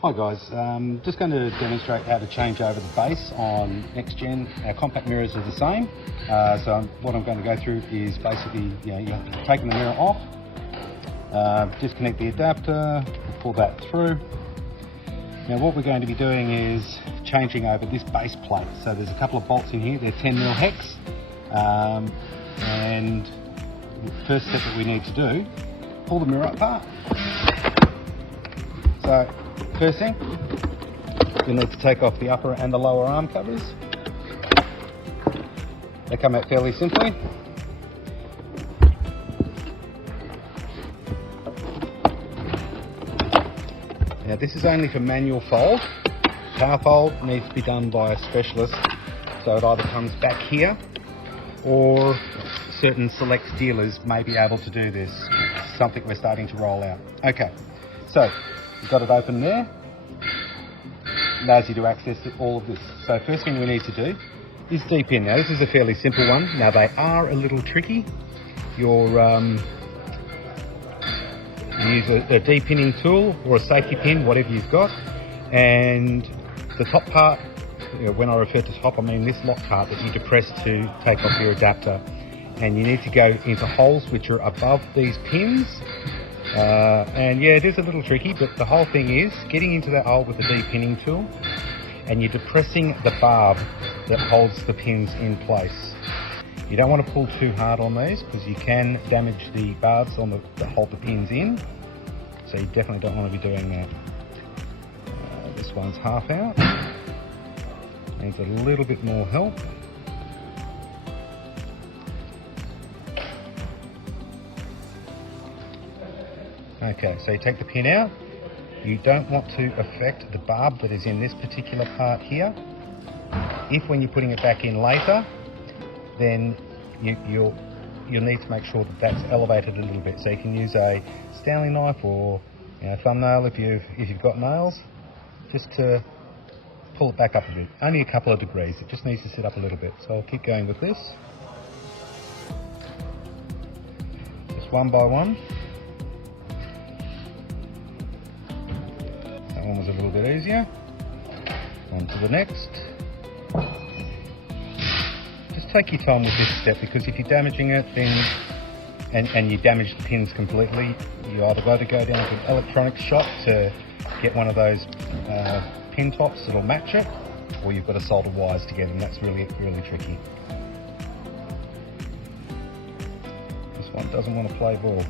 Hi guys, just going to demonstrate how to change over the base on next gen. Our compact mirrors are the same, so what I'm going to go through is basically, you have to take the mirror off, disconnect the adapter, pull that through. Now what we're going to be doing is changing over this base plate. So there's a couple of bolts in here, they're 10mm hex, and the first step that we need to do, pull the mirror apart. So first thing, you'll need to take off the upper and the lower arm covers. They come out fairly simply. Now this is only for manual fold. Car fold needs to be done by a specialist, so it either comes back here or certain select dealers may be able to do this. It's something we're starting to roll out. Okay, so you've got it open there. Allows you to access all of this. So first thing we need to do is deep in. Now this is a fairly simple one. Now they are a little tricky. You use a de-pinning tool or a safety pin, whatever you've got, and the top part, when I refer to top, I mean this lock part that you depress to take off your adapter, and you need to go into holes which are above these pins. And yeah, it is a little tricky, but the whole thing is getting into that hole with the de-pinning tool, and you're depressing the barb that holds the pins in place. You don't want to pull too hard on these because you can damage the barbs that hold the pins in, so you definitely don't want to be doing that. This one's half out, needs a little bit more help. Okay, so you take the pin out. You don't want to affect the barb that is in this particular part here. If when you're putting it back in later, then you'll need to make sure that that's elevated a little bit. So you can use a Stanley knife or thumbnail if you've got nails, just to pull it back up a bit. Only a couple of degrees. It just needs to sit up a little bit. So I'll keep going with this. Just one by one. That one was a little bit easier. On to the next. Just take your time with this step, because if you're damaging it and you damage the pins completely, you either got to go down to an electronics shop to get one of those pin tops that'll match it, or you've got to solder wires together, and that's really tricky. This one doesn't want to play ball.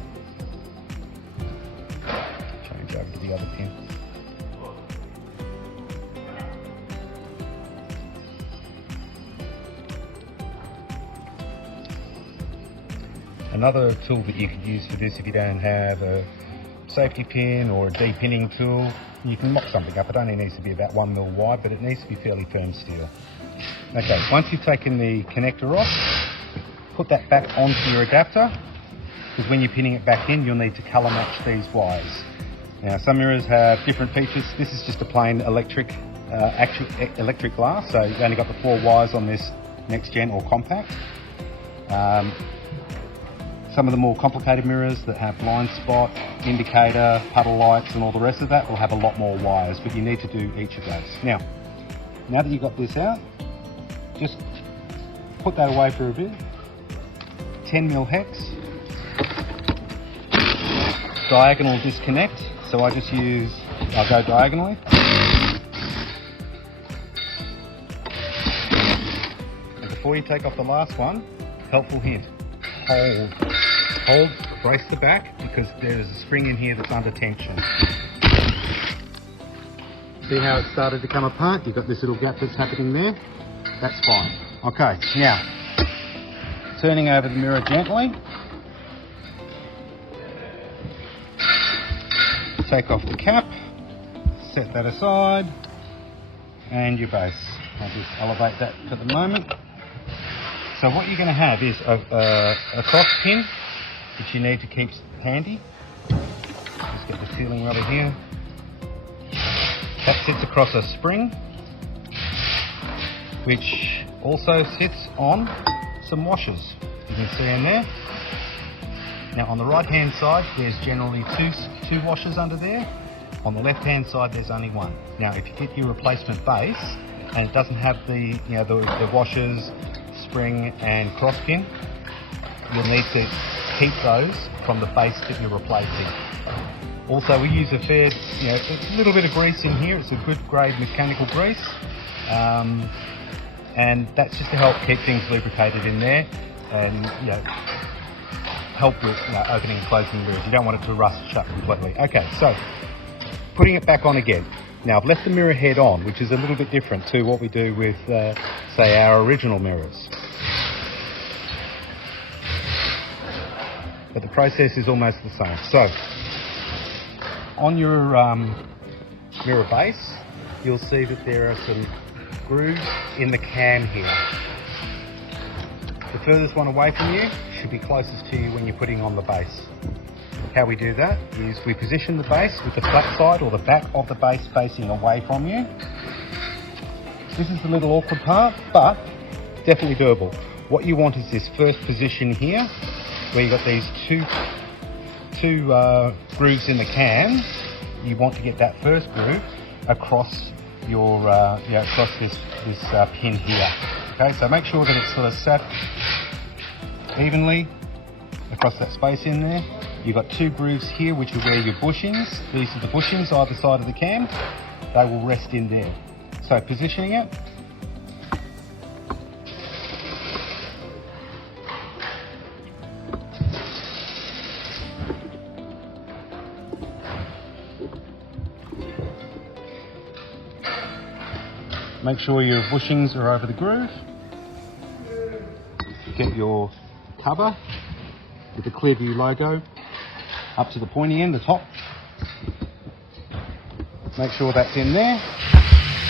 Change over to the other pin. Another tool that you could use for this, if you don't have a safety pin or a de-pinning tool, you can mock something up. It only needs to be about 1mm wide, but it needs to be fairly firm steel. Okay, once you've taken the connector off, put that back onto your adapter, because when you're pinning it back in, you'll need to colour match these wires. Now, some mirrors have different features. This is just a plain electric glass, so you've only got the 4 wires on this next gen or compact. Some of the more complicated mirrors that have blind spot, indicator, puddle lights and all the rest of that will have a lot more wires, but you need to do each of those. Now that you've got this out, just put that away for a bit. 10mm hex, diagonal disconnect, so I'll go diagonally. And before you take off the last one, helpful hint, hold, brace the back, because there's a spring in here that's under tension. See how it started to come apart? You've got this little gap that's happening there. That's fine. Okay, now, turning over the mirror gently. Take off the cap, set that aside, and your base. I'll just elevate that for the moment. So what you're going to have is a soft pin, which you need to keep handy. Just get the sealing rubber here. That sits across a spring, which also sits on some washers. You can see in there. Now on the right hand side, there's generally two washers under there. On the left-hand side, there's only one. Now, if you get your replacement base and it doesn't have the washers, spring and cross pin, you'll need to keep those from the base that you're replacing. Also, we use a little bit of grease in here. It's a good grade mechanical grease, and that's just to help keep things lubricated in there, and help with opening and closing mirrors. You don't want it to rust shut completely. Okay, so putting it back on again. Now I've left the mirror head on, which is a little bit different to what we do with, say, our original mirrors. But the process is almost the same. So, on your mirror base, you'll see that there are some grooves in the cam here. The furthest one away from you should be closest to you when you're putting on the base. How we do that is we position the base with the flat side or the back of the base facing away from you. This is the little awkward part, but definitely doable. What you want is this first position here, where you've got these two grooves in the cam. You want to get that first groove across your across this pin here. Okay, so make sure that it's sort of sat evenly across that space in there. You've got two grooves here, which are where your bushings. These are the bushings either side of the cam. They will rest in there. So positioning it. Make sure your bushings are over the groove. Get your cover with the Clearview logo up to the pointy end, the top. Make sure that's in there.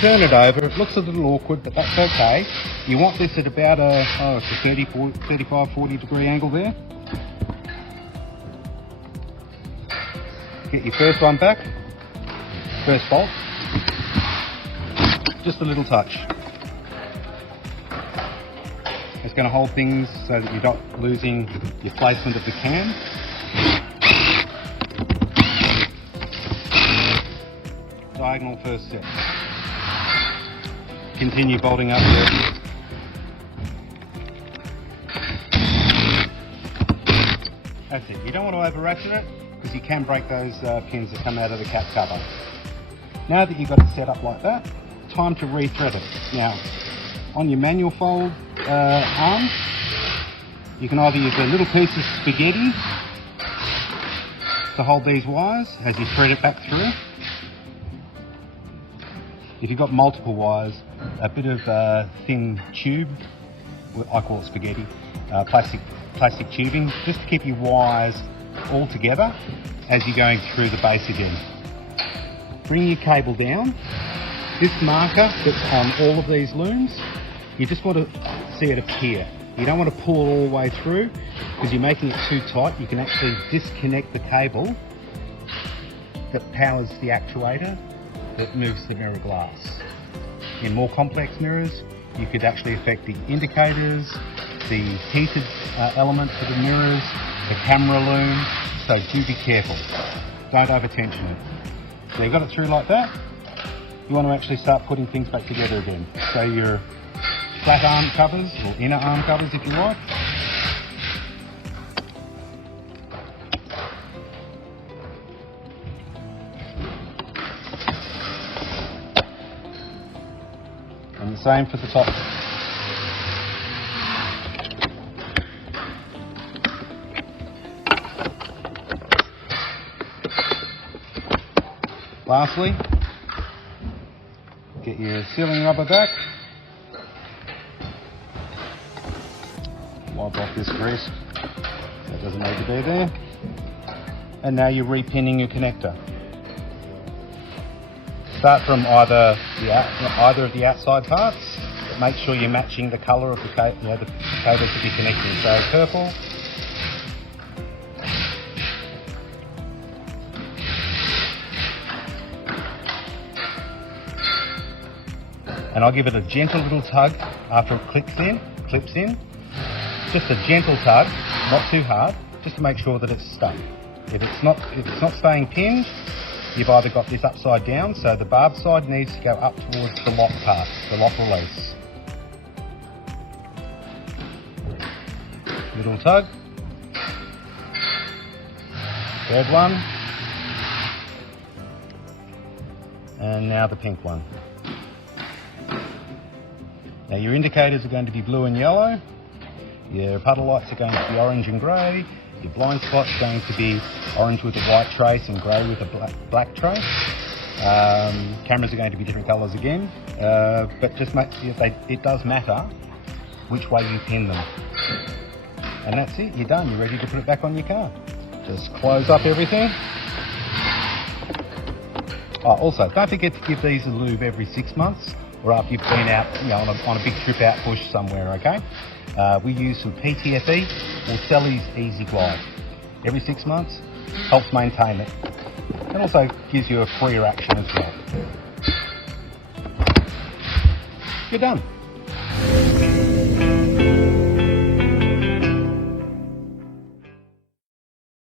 Turn it over. It looks a little awkward, but that's okay. You want this at about a 35, 40 degree angle there. Get your first one back. First bolt. Just a little touch. It's going to hold things so that you're not losing your placement of the cam. Diagonal first set. Continue bolting up there. That's it. You don't want to over ratchet it because you can break those pins that come out of the cap cover. Now that you've got it set up like that, time to re-thread it. Now, on your manual fold arm, you can either use a little piece of spaghetti to hold these wires as you thread it back through. If you've got multiple wires, a bit of thin tube, I call it spaghetti, plastic tubing, just to keep your wires all together as you're going through the base again. Bring your cable down. This marker that's on all of these looms, you just want to see it appear. You don't want to pull it all the way through because you're making it too tight. You can actually disconnect the cable that powers the actuator that moves the mirror glass. In more complex mirrors, you could actually affect the indicators, the heated elements of the mirrors, the camera loom, so do be careful. Don't over tension it. So you got it through like that. You want to actually start putting things back together again. So your flat arm covers, or inner arm covers if you like. And the same for the top. Lastly, get your sealing rubber back. Wipe off this grease. That doesn't need to be there. And now you're repinning your connector. Start from either of the outside parts. Make sure you're matching the colour of the cables to be connecting. So purple. And I'll give it a gentle little tug after it clips in. Just a gentle tug, not too hard, just to make sure that it's stuck. If it's not staying pinned, you've either got this upside down, so the barb side needs to go up towards the lock part, the lock release. Little tug. Third one. And now the pink one. Now your indicators are going to be blue and yellow. Your puddle lights are going to be orange and grey. Your blind spot's going to be orange with a white trace and grey with a black trace. Cameras are going to be different colours again, but just it does matter which way you pin them. And that's it, you're done, you're ready to put it back on your car. Just close up everything. Oh, also, don't forget to give these a lube every 6 months or after you've been out, on a big trip out bush somewhere, okay? We use some PTFE or Selly's Easy Glide. Every 6 months, helps maintain it. And also gives you a freer action as well. You're done.